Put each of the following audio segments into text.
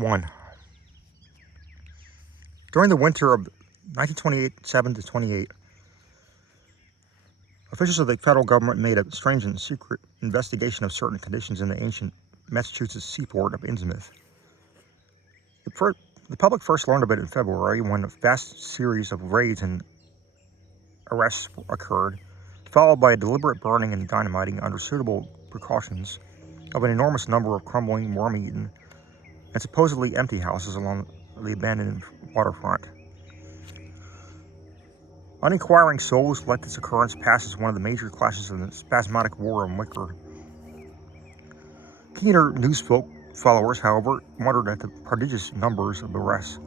1. During the winter of 1927 to 28, officials of the federal government made a strange and secret investigation of certain conditions in the ancient Massachusetts seaport of Innsmouth. The public first learned of it in February when a vast series of raids and arrests occurred, followed by a deliberate burning and dynamiting under suitable precautions of an enormous number of crumbling, worm-eaten, and supposedly empty houses along the abandoned waterfront. Uninquiring souls let this occurrence pass as one of the major clashes in the spasmodic war on liquor. Keener news followers, however, wondered at the prodigious numbers of arrests,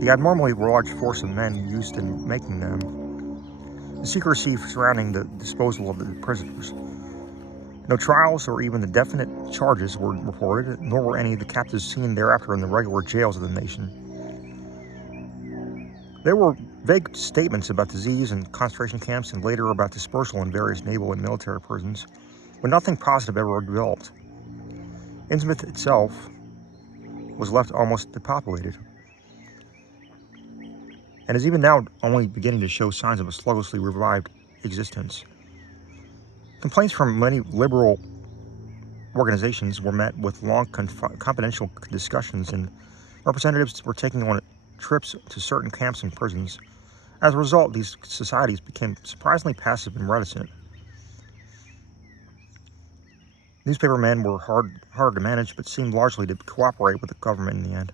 the abnormally large force of men used in making them, the secrecy surrounding the disposal of the prisoners. No trials or even the definite charges were reported, nor were any of the captives seen thereafter in the regular jails of the nation. There were vague statements about disease and concentration camps and later about dispersal in various naval and military prisons, but nothing positive ever developed. Innsmouth itself was left almost depopulated, and is even now only beginning to show signs of a sluggishly revived existence. Complaints from many liberal organizations were met with long confidential discussions, and representatives were taking on trips to certain camps and prisons. As a result, these societies became surprisingly passive and reticent. Newspaper men were hard to manage, but seemed largely to cooperate with the government in the end.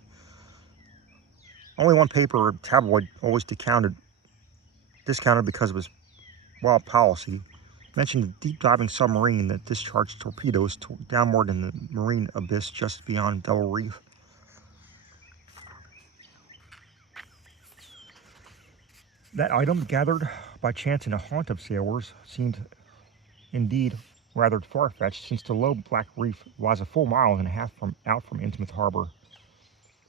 Only one paper or tabloid, always discounted because of its wild policy, mentioned a deep-diving submarine that discharged torpedoes downward in the marine abyss just beyond Devil Reef. That item, gathered by chance in a haunt of sailors, seemed indeed rather far-fetched, since the low black reef lies a full mile and a half out from Innsmouth Harbor.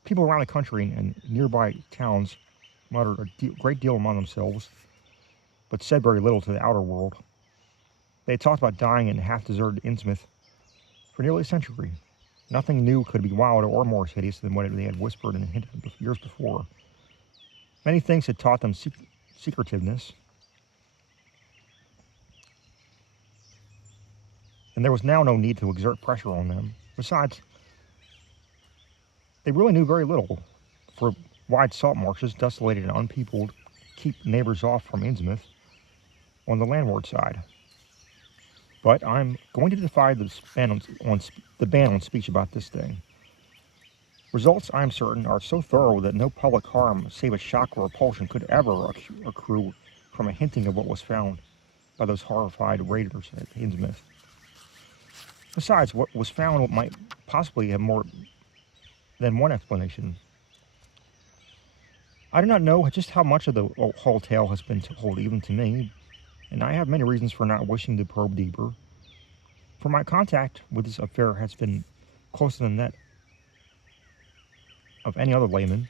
People around the country and nearby towns muttered a great deal among themselves, but said very little to the outer world. They had talked about dying in half-deserted Innsmouth for nearly a century. Nothing new could be wilder or more hideous than what they had whispered and hinted years before. Many things had taught them secretiveness, and there was now no need to exert pressure on them. Besides, they really knew very little, for wide salt marshes, desolated and unpeopled, keep neighbors off from Innsmouth on the landward side. But I'm going to defy the ban on speech about this thing. Results, I am certain, are so thorough that no public harm, save a shock or repulsion, could ever accrue from a hinting of what was found by those horrified raiders at Innsmouth. Besides, what was found might possibly have more than one explanation. I do not know just how much of the whole tale has been told even to me, and I have many reasons for not wishing to probe deeper. For my contact with this affair has been closer than that of any other layman,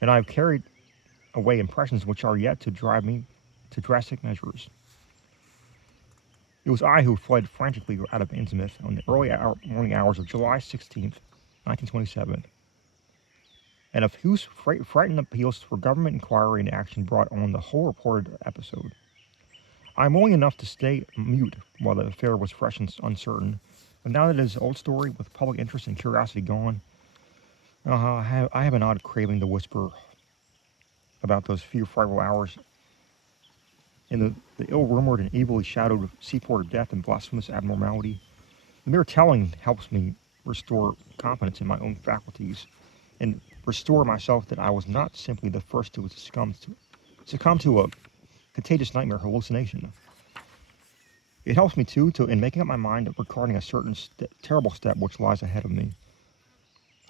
and I have carried away impressions which are yet to drive me to drastic measures. It was I who fled frantically out of Innsmouth on the early morning hours of July 16th, 1927, and of whose frightened appeals for government inquiry and action brought on the whole reported episode. I am willing enough to stay mute while the affair was fresh and uncertain, but now that it is an old story with public interest and curiosity gone, I have an odd craving to whisper about those few frightful hours in the ill-rumored and evilly shadowed seaport of death and blasphemous abnormality. The mere telling helps me restore confidence in my own faculties and restore myself that I was not simply the first to succumb to a contagious nightmare hallucination. It helps me, too, in making up my mind regarding a certain terrible step which lies ahead of me.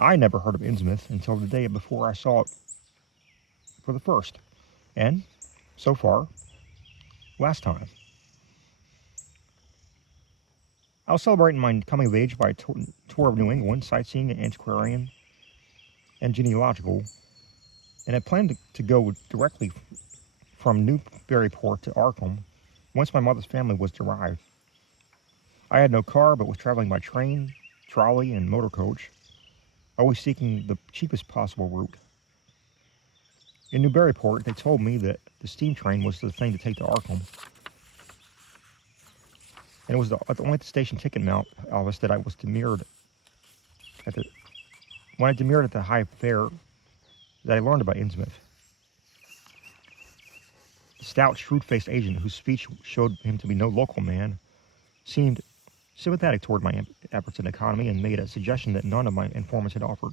I never heard of Innsmouth until the day before I saw it for the first, and, so far, last time. I was celebrating my coming of age by a tour of New England, sightseeing, antiquarian, and genealogical, and had planned to go directly from Newburyport to Arkham once my mother's family was derived. I had no car, but was traveling by train, trolley, and motor coach. always seeking the cheapest possible route. In Newburyport, they told me that the steam train was the thing to take to Arkham, and it was only at the station ticket office that I was demurred at the when I demurred at the high fare that I learned about Innsmouth. The stout, shrewd-faced agent, whose speech showed him to be no local man, seemed sympathetic toward my efforts in economy and made a suggestion that none of my informants had offered.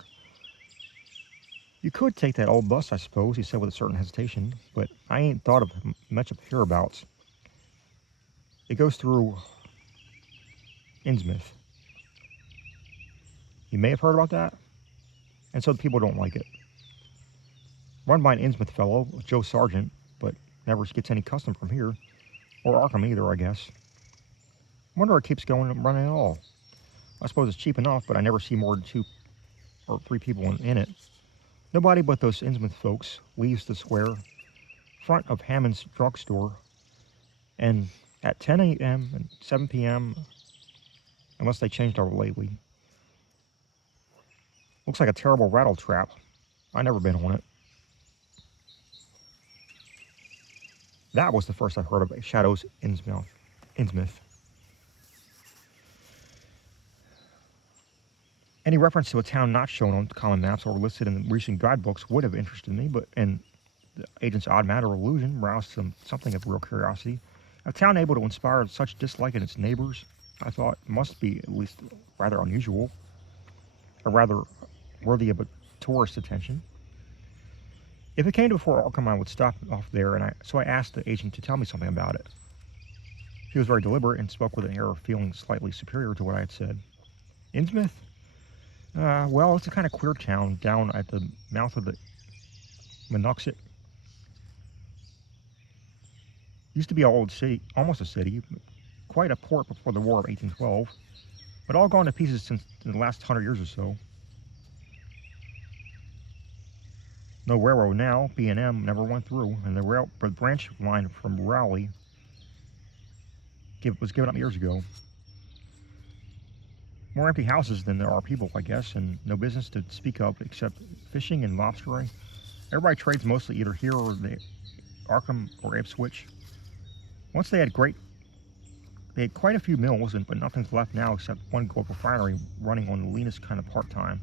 "You could take that old bus, I suppose," he said with a certain hesitation, "but I ain't thought of much of hereabouts. It goes through Innsmouth. You may have heard about that, and so the people don't like it. Run by an Innsmouth fellow, Joe Sargent, but never gets any custom from here, or Arkham either, I guess. Wonder it keeps going and running at all. I suppose it's cheap enough, but I never see more than 2 or 3 people in it. Nobody but those Innsmouth folks leaves the square front of Hammond's drugstore, and at 10 a.m. and 7 p.m., unless they changed over lately. Looks like a terrible rattle trap. I've never been on it." That was the first I heard of Shadow's Innsmouth. Any reference to a town not shown on common maps or listed in recent guidebooks would have interested me, and the agent's odd matter illusion roused something of real curiosity. A town able to inspire such dislike in its neighbors, I thought, must be at least rather unusual, or rather worthy of a tourist attention. If it came to before Arkham, I would stop off there, so I asked the agent to tell me something about it. He was very deliberate and spoke with an air of feeling slightly superior to what I had said. "Innsmouth? Well, it's a kind of queer town down at the mouth of the Monoxet. Used to be an old city, almost a city, quite a port before the War of 1812, but all gone to pieces since the last 100 years or so. No railroad now, B&M never went through, and the branch line from Raleigh was given up years ago. More empty houses than there are people, I guess, and no business to speak of except fishing and lobstering. Everybody trades mostly either here or Arkham or Ipswich. Once they had quite a few mills, but nothing's left now except one gold refinery running on the leanest kind of part-time.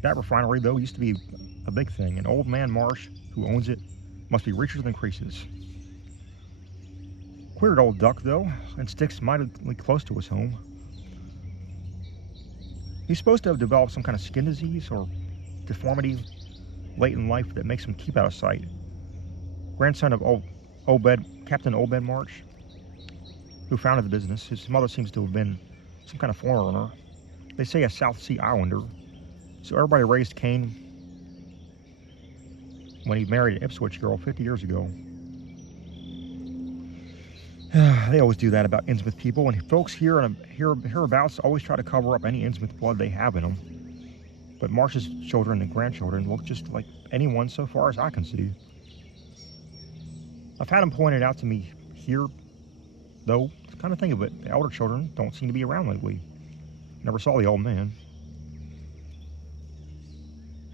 That refinery, though, used to be a big thing, and Old Man Marsh, who owns it, must be richer than Croesus. Queer old duck, though, and sticks mightily close to his home. He's supposed to have developed some kind of skin disease or deformity late in life that makes him keep out of sight. Grandson of Captain Obed Marsh, who founded the business. His mother seems to have been some kind of foreigner. They say a South Sea Islander. So everybody raised Cain when he married an Ipswich girl 50 years ago. They always do that about Innsmouth people, and folks hereabouts always try to cover up any Innsmouth blood they have in them. But Marsh's children and grandchildren look just like anyone so far as I can see. I've had them pointed out to me here, though, kind of think of it, the elder children don't seem to be around lately. Never saw the old man.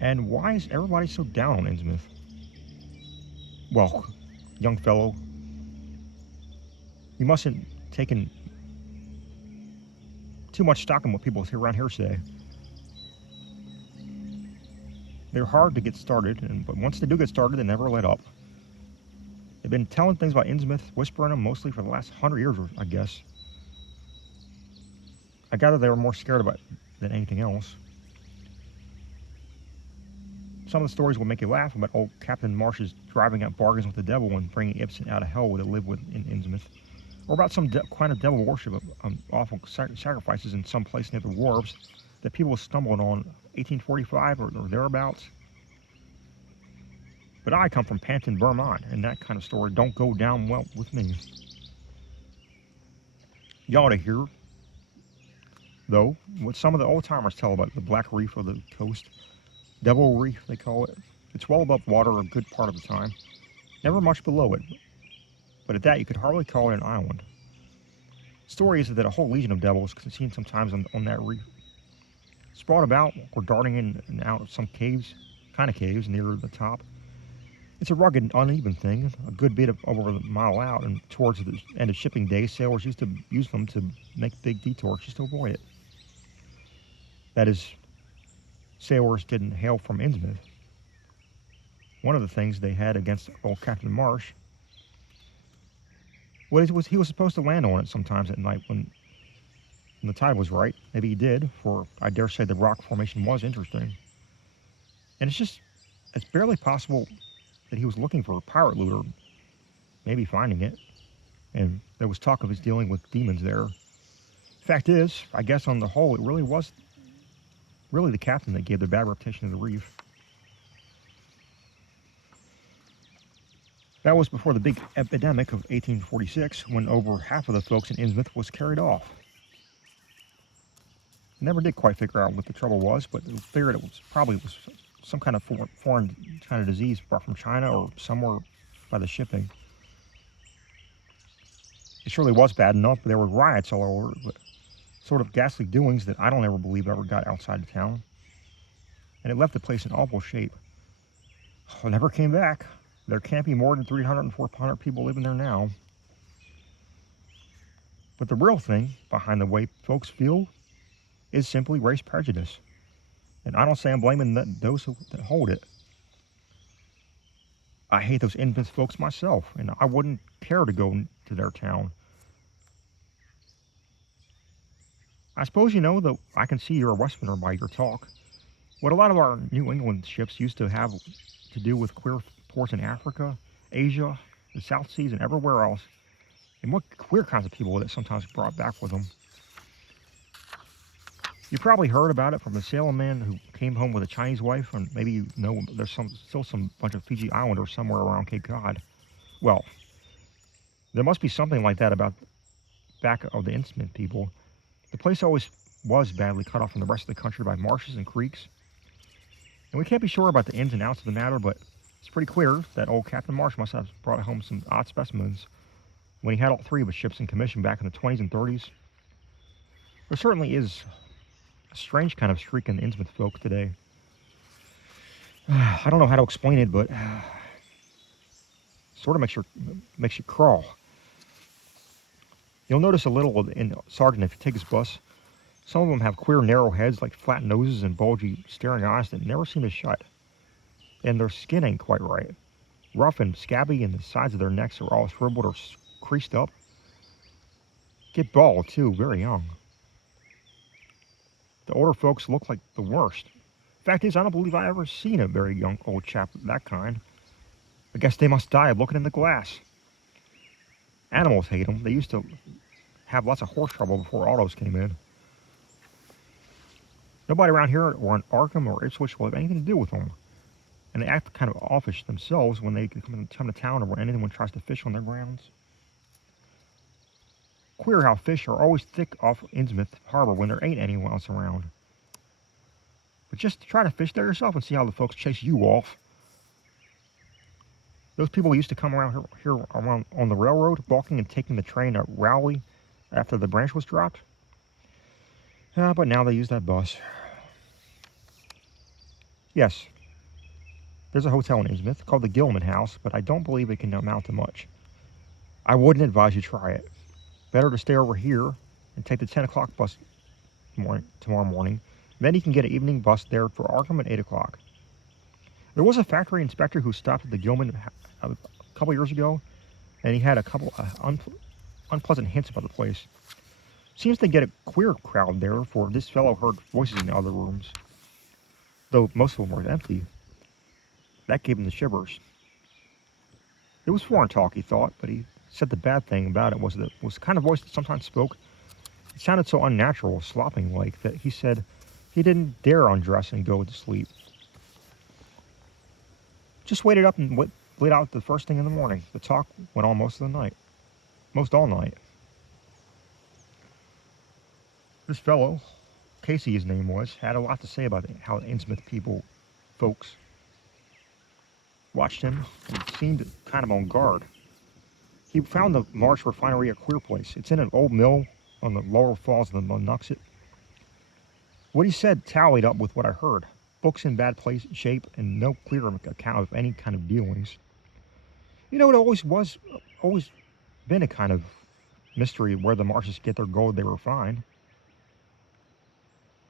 And why is everybody so down on Innsmouth? Well, young fellow, you mustn't taken too much stock in what people around here say. They're hard to get started, but once they do get started, they never let up. They've been telling things about Innsmouth, whispering them mostly for the last 100 years, I guess. I gather they were more scared about it than anything else. Some of the stories will make you laugh about old Captain Marsh's driving out bargains with the devil and bringing Ibsen out of hell where they live in Innsmouth. Or about some kind of devil worship of awful sacrifices in some place near the wharves that people stumbled on 1845 or thereabouts. But I come from Panton, Vermont, and that kind of story don't go down well with me. You ought to hear, though, what some of the old-timers tell about the Black Reef of the coast. Devil Reef, they call it. It's well above water a good part of the time. Never much below it. But at that, you could hardly call it an island. The story is that a whole legion of devils is seen sometimes on that reef. sprawled about or darting in and out of some caves, kind of caves near the top. It's a rugged, uneven thing, a good bit of over a mile out, and towards the end of shipping days, sailors used to use them to make big detours just to avoid it. That is, sailors didn't hail from Innsmouth. One of the things they had against old Captain Marsh was he was supposed to land on it sometimes at night when the tide was right. Maybe he did, for I dare say the rock formation was interesting. And it's barely possible that he was looking for a pirate loot or maybe finding it. And there was talk of his dealing with demons there. Fact is, I guess on the whole, it really was the captain that gave the bad reputation to the reef. That was before the big epidemic of 1846, when over half of the folks in Innsmouth was carried off. Never did quite figure out what the trouble was, but they figured it was probably some kind of foreign kind of disease brought from China or somewhere by the shipping. It surely was bad enough, but there were riots all over, but sort of ghastly doings that I don't ever believe ever got outside of town. And it left the place in awful shape. It never came back. There can't be more than 300 and 400 people living there now. But the real thing behind the way folks feel is simply race prejudice. And I don't say I'm blaming those that hold it. I hate those Innsmouth folks myself, and I wouldn't care to go to their town. I suppose you know that I can see you're a Westerner by your talk. What a lot of our New England ships used to have to do with queer ports in Africa, Asia, the South Seas, and everywhere else, and what queer kinds of people that sometimes brought back with them. You probably heard about it from a sailor man who came home with a Chinese wife, and maybe you know there's still some bunch of Fiji Islanders somewhere around Cape Cod. Well, there must be something like that about back of the Innsmouth people. The place always was badly cut off from the rest of the country by marshes and creeks. And we can't be sure about the ins and outs of the matter, but it's pretty clear that old Captain Marsh must have brought home some odd specimens when he had all three of his ships in commission back in the 20s and 30s. There certainly is a strange kind of streak in the Innsmouth folk today. I don't know how to explain it, but sort of makes you crawl. You'll notice a little in Sergeant if you take his bus. Some of them have queer narrow heads like flat noses and bulgy staring eyes that never seem to shut. And their skin ain't quite right. Rough and scabby, and the sides of their necks are all shriveled or creased up. Get bald too, very young. The older folks look like the worst. Fact is, I don't believe I ever seen a very young old chap of that kind. I guess they must die of looking in the glass. Animals hate them. They used to have lots of horse trouble before autos came in. Nobody around here or in Arkham or Ipswich will have anything to do with them. And they act kind of offish themselves when they come to town or when anyone tries to fish on their grounds. Queer how fish are always thick off Innsmouth Harbor when there ain't anyone else around. But just try to fish there yourself and see how the folks chase you off. Those people used to come around here around on the railroad, balking and taking the train at Rowley after the branch was dropped. But now they use that bus. Yes, there's a hotel in Innsmouth called the Gilman House, but I don't believe it can amount to much. I wouldn't advise you try it. Better to stay over here and take the 10 o'clock bus tomorrow morning. Then you can get an evening bus there for Arkham at 8 o'clock. There was a factory inspector who stopped at the Gilman a couple years ago, and he had a couple unpleasant hints about the place. Seems to get a queer crowd there, for this fellow heard voices in the other rooms, though most of them were empty. That gave him the shivers. It was foreign talk, he thought, but he said the bad thing about it was that it was the kind of voice that sometimes spoke. It sounded so unnatural, slopping-like, that he said he didn't dare undress and go to sleep. Just waited up and lit out the first thing in the morning. The talk went on most all night. This fellow, Casey his name was, had a lot to say about how the Innsmouth folks, watched him and seemed kind of on guard. He found the Marsh refinery a queer place. It's in an old mill on the lower falls of the Monuxet. What he said tallied up with what I heard. Books in bad shape and no clear account of any kind of dealings. It always been a kind of mystery where the Martians get their gold they refine.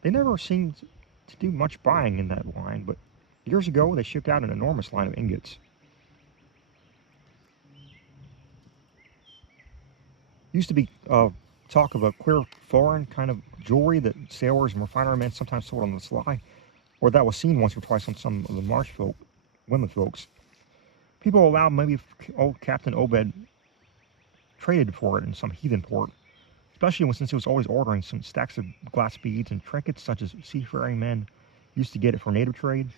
They never seemed to do much buying in that line, but years ago they shipped out an enormous line of ingots. Used to be talk of a queer foreign kind of jewelry that sailors and refinery men sometimes sold on the sly, or that was seen once or twice on some of the marsh folk, women folks. People allowed maybe old Captain Obed traded for it in some heathen port, especially since he was always ordering some stacks of glass beads and trinkets such as seafaring men used to get it for native trade.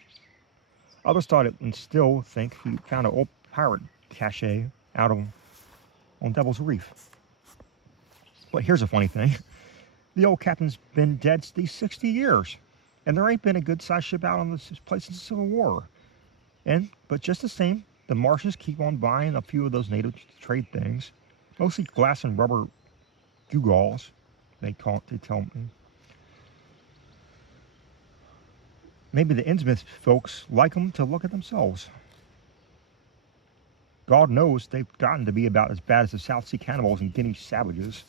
Others thought it and still think he found an old pirate cache out on Devil's Reef. But here's a funny thing. The old captain's been dead these 60 years, and there ain't been a good-sized ship out on this place since the Civil War. But just the same, the Marshes keep on buying a few of those native trade things, mostly glass and rubber gewgaws, they tell me. Maybe the Innsmouth folks like them to look at themselves. God knows they've gotten to be about as bad as the South Sea cannibals and Guinea savages.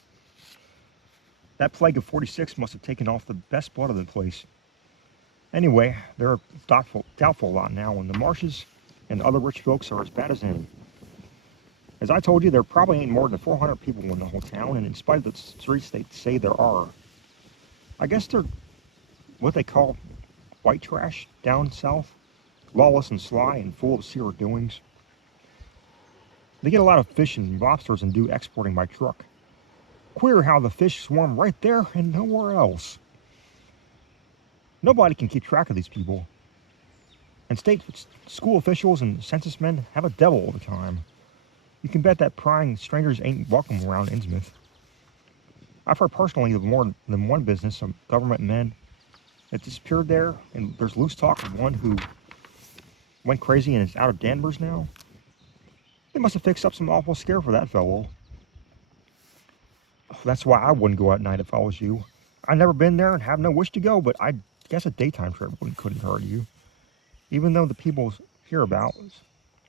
That plague of 46 must have taken off the best blood of the place. Anyway, they're a doubtful lot now, and the Marshes and other rich folks are as bad as any. As I told you, there probably ain't more than 400 people in the whole town, and in spite of the streets they say there are. I guess they're what they call white trash down south, lawless and sly and full of secret doings. They get a lot of fish and lobsters and do exporting by truck. Queer how the fish swarm right there and nowhere else. Nobody can keep track of these people. And state school officials and census men have a devil all the time. You can bet that prying strangers ain't welcome around Innsmouth. I've heard personally of more than one business of government men that disappeared there, and there's loose talk of one who went crazy and is out of Danvers now. They must have fixed up some awful scare for that fellow. That's why I wouldn't go out at night if I was you. I've never been there and have no wish to go, but I guess a daytime trip couldn't hurt you. Even though the people hereabouts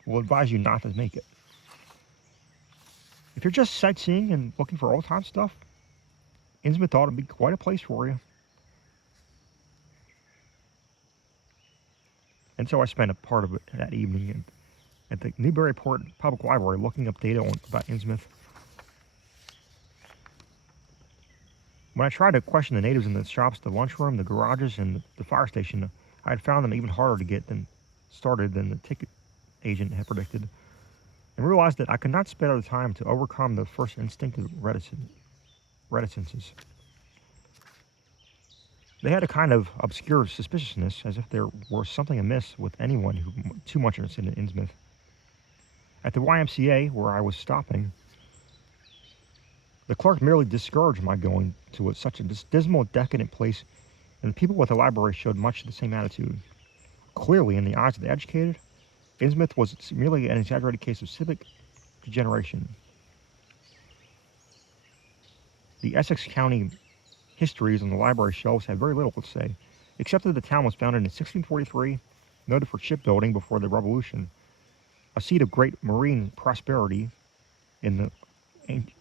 will advise you not to make it. If you're just sightseeing and looking for old-time stuff, Innsmouth ought to be quite a place for you. And so I spent a part of it that evening at the Newburyport Public Library looking up data about Innsmouth. When I tried to question the natives in the shops, the lunchroom, the garages, and the fire station, I had found them even harder to get started than the ticket agent had predicted, and realized that I could not spare the time to overcome the first instinctive reticences. They had a kind of obscure suspiciousness, as if there were something amiss with anyone who too much interested in Innsmouth. At the YMCA, where I was stopping, the clerk merely discouraged my going to such a dismal, decadent place, and the people at the library showed much the same attitude. Clearly, in the eyes of the educated, Innsmouth was merely an exaggerated case of civic degeneration. The Essex County histories on the library shelves had very little to say, except that the town was founded in 1643, noted for shipbuilding before the Revolution, a seat of great marine prosperity in the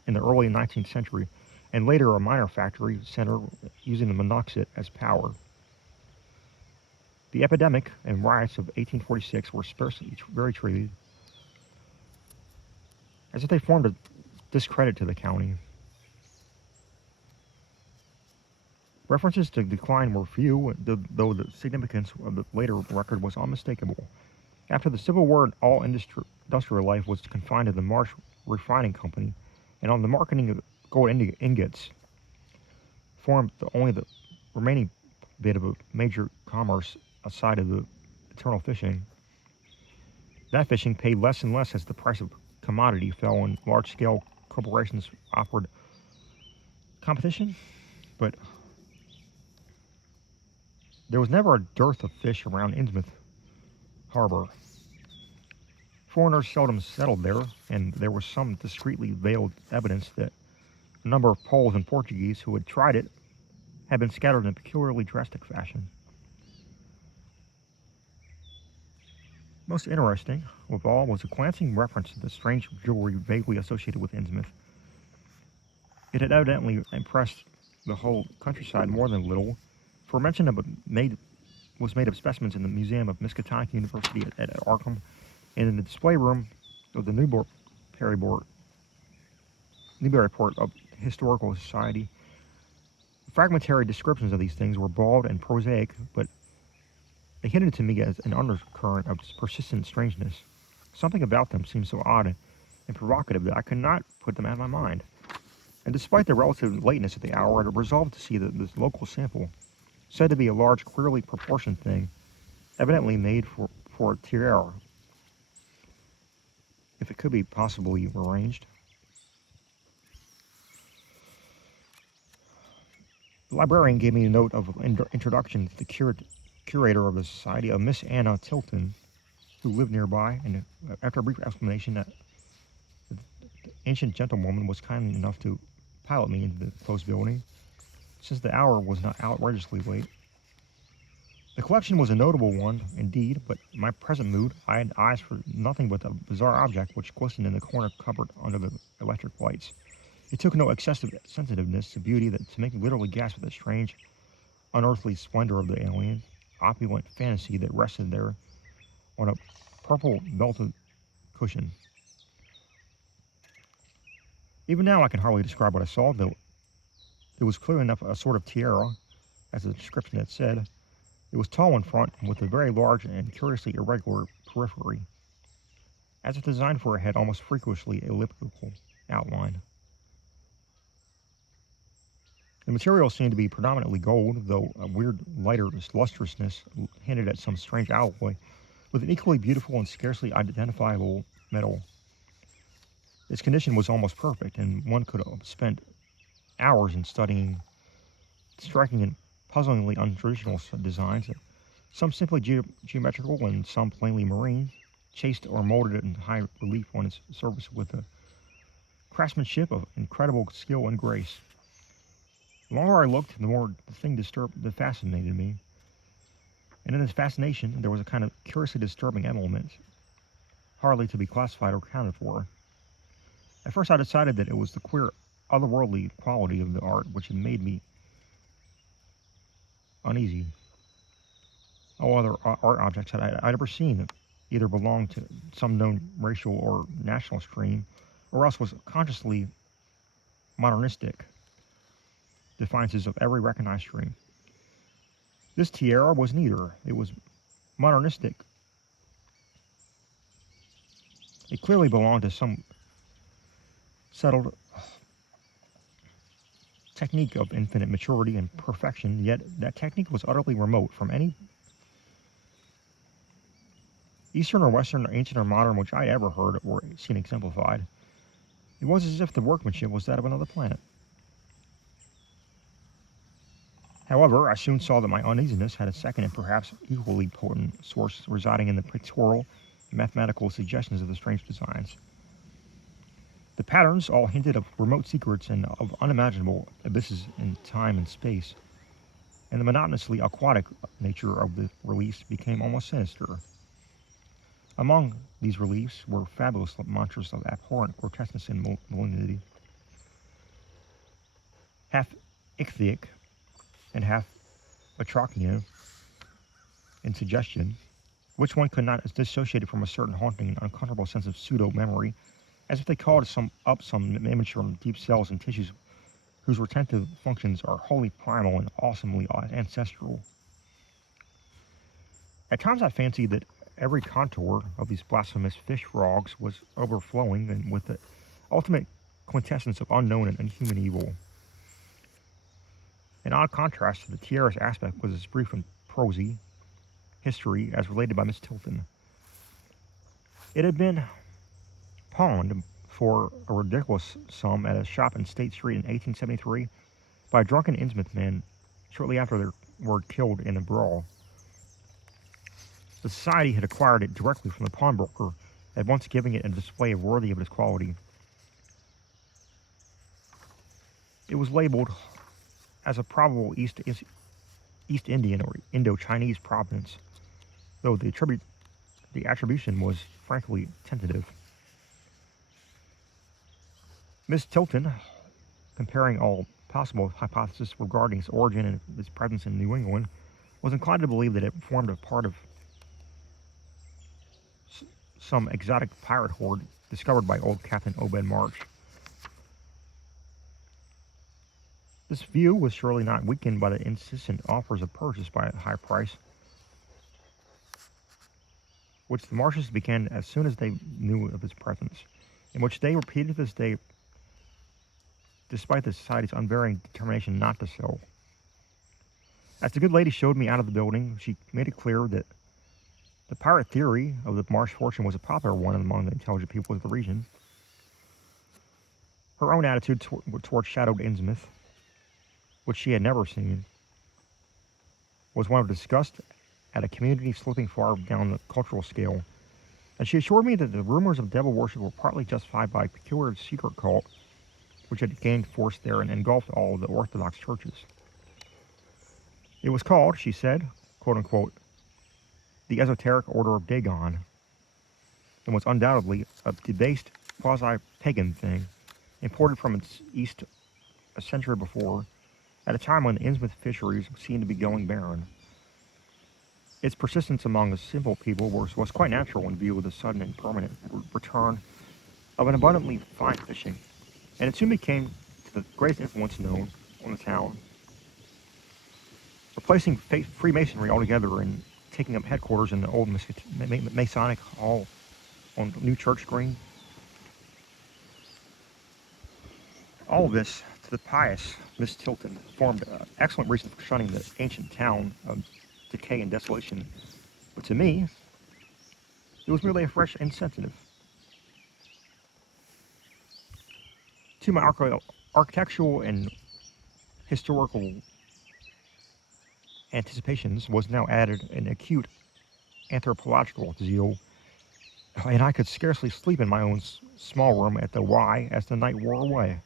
early 19th century, and later a minor factory center using the monoxide as power. The epidemic and riots of 1846 were sparsely very treated, as if they formed a discredit to the county. References to decline were few, though the significance of the later record was unmistakable. After the Civil War, all industrial life was confined to the Marsh Refining Company, and on the marketing of gold ingots formed only the remaining bit of a major commerce aside of the eternal fishing. That fishing paid less and less as the price of commodity fell and large-scale corporations offered competition, but there was never a dearth of fish around Innsmouth Harbor. Foreigners seldom settled there, and there was some discreetly veiled evidence that a number of Poles and Portuguese who had tried it had been scattered in a peculiarly drastic fashion. Most interesting of all was a glancing reference to the strange jewelry vaguely associated with Innsmouth. It had evidently impressed the whole countryside more than a little, for mention of was made of specimens in the Museum of Miskatonic University at Arkham, and in the display room of the Newburyport of Historical Society. Fragmentary descriptions of these things were bald and prosaic, but they hinted to me as an undercurrent of persistent strangeness. Something about them seemed so odd and provocative that I could not put them out of my mind. And despite the relative lateness of the hour, I had resolved to see that this local sample, said to be a large, queerly proportioned thing, evidently made for a tiara, if it could be possibly arranged. The librarian gave me a note of introduction to the curator of the society, a Miss Anna Tilton, who lived nearby, and after a brief explanation, the ancient gentlewoman was kind enough to pilot me into the closed building, since the hour was not outrageously late. The collection was a notable one, indeed, but in my present mood, I had eyes for nothing but the bizarre object which glistened in the corner cupboard under the electric lights. It took no excessive sensitiveness to beauty to make me literally gasp at the strange, unearthly splendor of the alien, opulent fantasy that rested there on a purple belted cushion. Even now I can hardly describe what I saw, though it was clear enough a sort of tiara, as the description had said. It was tall in front, and with a very large and curiously irregular periphery, as if designed for a head almost freakishly elliptical outline. The material seemed to be predominantly gold, though a weird lighter lustrousness hinted at some strange alloy, with an equally beautiful and scarcely identifiable metal. Its condition was almost perfect, and one could have spent hours in studying striking and puzzlingly untraditional designs, some simply geometrical and some plainly marine, chased or molded in high relief on its surface with a craftsmanship of incredible skill and grace. The longer I looked, the more the thing that fascinated me. And in this fascination, there was a kind of curiously disturbing element, hardly to be classified or accounted for. At first I decided that it was the queer, otherworldly quality of the art which had made me uneasy. All other art objects I'd ever seen either belonged to some known racial or national stream, or else was consciously modernistic defiances of every recognized stream. This tiara was neither. It was modernistic. It clearly belonged to some settled technique of infinite maturity and perfection, yet that technique was utterly remote from any Eastern or Western, or ancient or modern, which I'd ever heard or seen exemplified. It was as if the workmanship was that of another planet. However, I soon saw that my uneasiness had a second and perhaps equally potent source residing in the pictorial and mathematical suggestions of the strange designs. The patterns all hinted of remote secrets and of unimaginable abysses in time and space, and the monotonously aquatic nature of the reliefs became almost sinister. Among these reliefs were fabulous monsters of abhorrent grotesqueness and malignity, half ichthytic and half batrachian in suggestion, which one could not dissociate from a certain haunting and uncomfortable sense of pseudo-memory, as if they called up some image from deep cells and tissues whose retentive functions are wholly primal and awesomely ancestral. At times I fancied that every contour of these blasphemous fish frogs was overflowing and with the ultimate quintessence of unknown and inhuman evil. An odd contrast to the tiara's aspect was its brief and prosy history as related by Miss Tilton. It had been pawned for a ridiculous sum at a shop in State Street in 1873 by a drunken Innsmouth man shortly after they were killed in a brawl. The society had acquired it directly from the pawnbroker, at once giving it a display worthy of its quality. It was labeled as a probable East Indian or Indo-Chinese province, though the attribution was frankly tentative. Miss Tilton, comparing all possible hypotheses regarding its origin and its presence in New England, was inclined to believe that it formed a part of some exotic pirate horde discovered by old Captain Obed March. This view was surely not weakened by the insistent offers of purchase by a high price, which the Marshes began as soon as they knew of its presence, and which they repeated to this day despite the society's unvarying determination not to sell. As the good lady showed me out of the building, she made it clear that the pirate theory of the Marsh fortune was a popular one among the intelligent people of the region. Her own attitude toward shadowed Innsmouth, which she had never seen, was one of disgust at a community slipping far down the cultural scale, and she assured me that the rumors of devil worship were partly justified by a peculiar secret cult which had gained force there and engulfed all of the Orthodox churches. It was called, she said, quote unquote, the Esoteric Order of Dagon, and was undoubtedly a debased, quasi-pagan thing, imported from its east a century before, at a time when the Innsmouth fisheries seemed to be going barren. Its persistence among the simple people was quite natural in view of the sudden and permanent return of an abundantly fine fishing, and it soon became the greatest influence known on the town, replacing Freemasonry altogether and taking up headquarters in the old Masonic Hall on New Church Green. All of this, to the pious Miss Tilton, formed an excellent reason for shunning the ancient town of decay and desolation, but to me, it was merely a fresh incentive. To my architectural and historical anticipations was now added an acute anthropological zeal, and I could scarcely sleep in my own small room at the Y as the night wore away.